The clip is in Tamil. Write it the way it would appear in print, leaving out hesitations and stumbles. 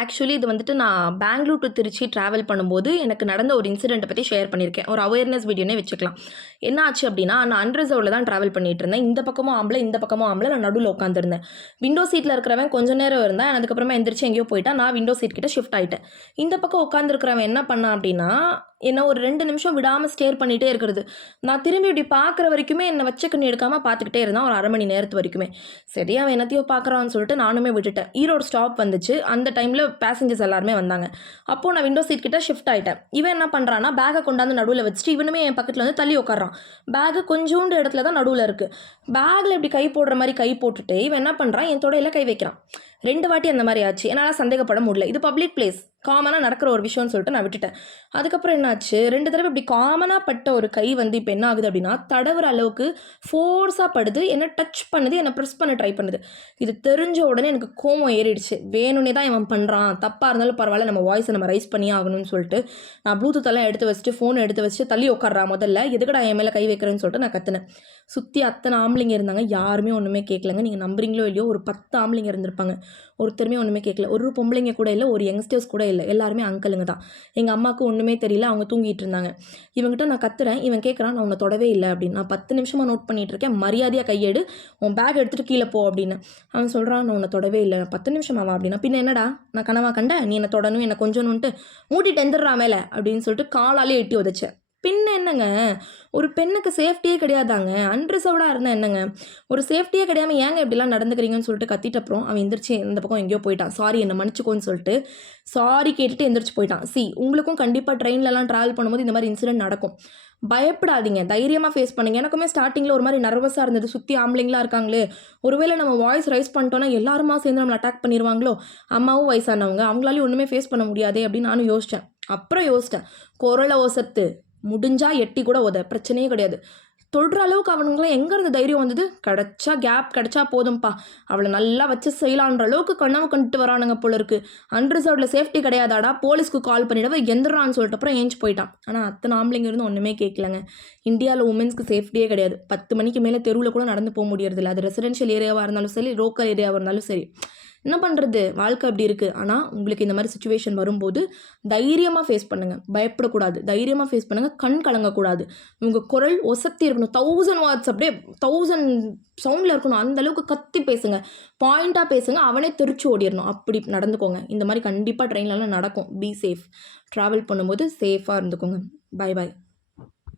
ஆக்சுவலி இது வந்துட்டு நான் பெங்களூர் டு திருச்சி ட்ராவல் பண்ணும்போது எனக்கு நடந்த ஒரு இன்சிடென்ட்டை பற்றி ஷேர் பண்ணியிருக்கேன். ஒரு அவேர்னஸ் வீடியோனே வச்சுக்கலாம். என்ன ஆச்சு அப்படின்னா, நான் அன்ரிசர்வ்டில் தான் ட்ராவல் பண்ணிட்டு இருந்தேன். இந்த பக்கமும் ஆம்பளை, இந்த பக்கமும் ஆம்பளை. நான் நடுவில் உட்காந்துருந்தேன். விண்டோ சீட்டில் இருக்கிறவன் கொஞ்ச நேரம் இருந்தான். அதுக்கப்புறமா எந்திரிச்சு எங்கேயோ போயிட்டான். நான் விண்டோ சீட் கிட்ட ஷிஃப்ட் ஆயிட்டேன். இந்த பக்கம் உட்காந்துருக்கிறவன் என்ன பண்ணான் அப்படின்னா, என்ன ஒரு 2 நிமிஷம் விடாமல் ஸ்டேர் பண்ணிகிட்டே இருக்கிறது. நான் திரும்பி இப்படி பார்க்குற வரைக்குமே என்னை வச்ச கண்ணு எடுக்காமல் பார்த்துக்கிட்டே இருந்தான் ஒரு 1/2 மணி நேரத்து வரைக்குமே. சரி அவன் என்னத்தையோ பார்க்குறான்னு சொல்லிட்டு நானுமே விட்டுட்டேன். ஈரோடு ஸ்டாப் வந்துச்சு. அந்த டைமில் பேசஞ்சர்ஸ் எல்லாருமே வந்தாங்க. அப்போது நான் விண்டோ சீட் கிட்ட ஷிஃப்ட் ஆகிட்டேன். இவன் என்ன பண்ணுறான்னா பேக்கை கொண்டாந்து நடுவில் வச்சுட்டு இவனுமே என் பக்கத்தில் வந்து தள்ளி உட்காரான். பேகு கொஞ்சோண்டு இடத்துல தான் நடுவில் இருக்குது. பேக்கில் இப்படி கை போடுற மாதிரி கை போட்டுட்டு இவன் என்ன பண்ணுறான், என் தொடையில் கை வைக்கிறான். 2 வாட்டி அந்த மாதிரி ஆச்சு. என்னால் சந்தேகப்பட முடியல. இது பப்ளிக் பிளேஸ், காமனாக நடக்கிற ஒரு விஷயம்னு சொல்லிட்டு நான் விட்டுட்டேன். அதுக்கப்புறம் என்னாச்சு, 2 தடவை இப்படி காமனாக பட்ட ஒரு கை வந்து இப்போ என்ன ஆகுது அப்படின்னா, தடவுற அளவுக்கு ஃபோர்ஸாக படுது. என்ன டச் பண்ணுது, என்னை ப்ரெஸ் பண்ண ட்ரை பண்ணுது. இது தெரிஞ்ச உடனே எனக்கு கோவம் ஏறிடுச்சு. வேணும்னே தான் இவன் பண்ணுறான், தப்பாக இருந்தாலும் பரவாயில்ல, நம்ம வாய்ஸை நம்ம ரைஸ் பண்ணி ஆகணும்னு சொல்லிட்டு நான் ப்ளூடூத் எல்லாம் எடுத்து வச்சுட்டு ஃபோனை எடுத்து வச்சுட்டு தள்ளி உட்கார்றா. முதல்ல எதுக்கடா என் மேலே கை வைக்கிறேன்னு சொல்லிட்டு நான் கத்துனேன். சுற்றி அத்தனை ஆம்பளைங்க இருந்தாங்க. யாருமே ஒன்றுமே கேட்கலங்க. நீங்கள் நம்புறீங்களோ இல்லையோ, ஒரு 10 ஆம்பளைங்க இருந்திருப்பாங்க. ஒருத்தருமே ஒன்றுமே கேட்கல. ஒரு பொம்பளைங்க கூட இல்லை, ஒரு யங்ஸ்டர்ஸ் கூட இல்லை. எல்லாருமே அங்கிளுங்க தான். எங்கள் அம்மாவுக்கு ஒன்றுமே தெரியல. அவங்க தூங்கிட்டு இருந்தாங்க. இவங்ககிட்ட நான் கத்துறேன். இவன் கேட்குறான், நான் உன்னை தொடவே இல்லை அப்படின்னு. நான் 10 நிமிஷமாக நோட் பண்ணிட்டு இருக்கேன். மரியாதையாக கையெடு, உன் பேக் எடுத்துகிட்டு கீழே போ அப்படின்னு. அவன் சொல்கிறான், நான் உன்னை தொடவே இல்லை. 10 நிமிஷமாவா அப்படின்னா, பின்ன என்னடா நான் கனவா கண்டேன், நீ என்னை தொடணும், என்னை கொஞ்சணுன்ட்டு மூட்டிட்டு எந்திரா மேலே அப்படின்னு சொல்லிட்டு காலாலே எட்டி உதச்சேன். பின்ன என்னங்க, ஒரு பெண்ணுக்கு சேஃப்டியே கிடையாதாங்க. அன்ரிசர்வ்டாக இருந்தால் என்னங்க, ஒரு சேஃப்டியே கிடையாமல் ஏங்க இப்படிலாம் நடந்துக்கிறீங்கன்னு சொல்லிட்டு கத்திட்ட அப்புறம் அவன் எந்திரிச்சு இந்த பக்கம் எங்கேயோ போயிட்டான். சாரி என்னை மன்னிச்சுக்கோன்னு சொல்லிட்டு சாரி கேட்டுட்டு எந்திரிச்சு போயிட்டான். உங்களுக்கும் கண்டிப்பாக ட்ரெயின்லலாம் ட்ராவல் பண்ணும்போது இந்த மாதிரி இன்சிடென்ட் நடக்கும். பயப்படாதீங்க, தைரியமாக ஃபேஸ் பண்ணுங்க. எனக்குமே ஸ்டார்டிங்கில் ஒரு மாதிரி நர்வஸாக இருந்தது. சுற்றி ஆம்பளைங்களாக இருக்காங்களே, ஒருவேளை நம்ம வாய்ஸ் ரைஸ் பண்ணிட்டோன்னா எல்லாருமா சேர்ந்து நம்மளை அட்டாக் பண்ணிடுவாங்களோ, அம்மாவும் வயசானவங்க, அவங்களாலையும் ஒன்றுமே ஃபேஸ் பண்ண முடியாதே அப்படின்னு நானும் யோசித்தேன். அப்புறம் யோசித்தேன், குரலை ஒசத்து முடிஞ்சா எட்டி கூட உத, பிரச்சனையே கிடையாது. தொடுற அளவுக்கு அவனுங்களாம் எங்கேருந்து தைரியம் வந்தது? கிடச்சா கேப் கிடச்சா போதும்ப்பா, அவளை நல்லா வச்சு செய்யலான்ற அளவுக்கு கனவு கண்டுட்டு வரானுங்க போல இருக்கு. அன்ரிசர்வ்டில் சேஃப்டி கிடையாதாடா, போலீஸ்க்கு கால் பண்ணிடவே எந்திரான்னு சொல்லிட்டு அப்புறம் ஏஞ்சி போயிட்டான். ஆனால் அத்தனை ஆம்பளைங்க இருந்து ஒன்றுமே கேட்கலங்க. இந்தியாவில் உமன்ஸ்க்கு சேஃப்டியே கிடையாது. 10 மணிக்கு மேலே தெருவில் கூட நடந்து போக முடியறதில்ல. அது ரெசிடென்ஷியல் ஏரியாவாக இருந்தாலும் சரி, லோக்கல் ஏரியாவாக இருந்தாலும் சரி. என்ன பண்ணுறது, வாழ்க்கை அப்படி இருக்குது. ஆனால் உங்களுக்கு இந்த மாதிரி சுச்சுவேஷன் வரும்போது தைரியமாக ஃபேஸ் பண்ணுங்கள். பயப்படக்கூடாது, தைரியமாக ஃபேஸ் பண்ணுங்கள். கண் கலங்கக்கூடாது. உங்கள் குரல் ஒசத்தி இருக்கணும். 1000 வாட்ஸ் அப்படியே 1000 சவுண்டில் இருக்கணும். அந்தளவுக்கு கத்தி பேசுங்க, பாயிண்ட்டாக பேசுங்க. அவனே தெரிச்சு ஓடிடணும். அப்படி நடந்துக்கோங்க. இந்த மாதிரி கண்டிப்பாக ட்ரெயின்லலாம் நடக்கும். Be safe. ட்ராவல் பண்ணும்போது சேஃபாக இருந்துக்கோங்க. Bye bye.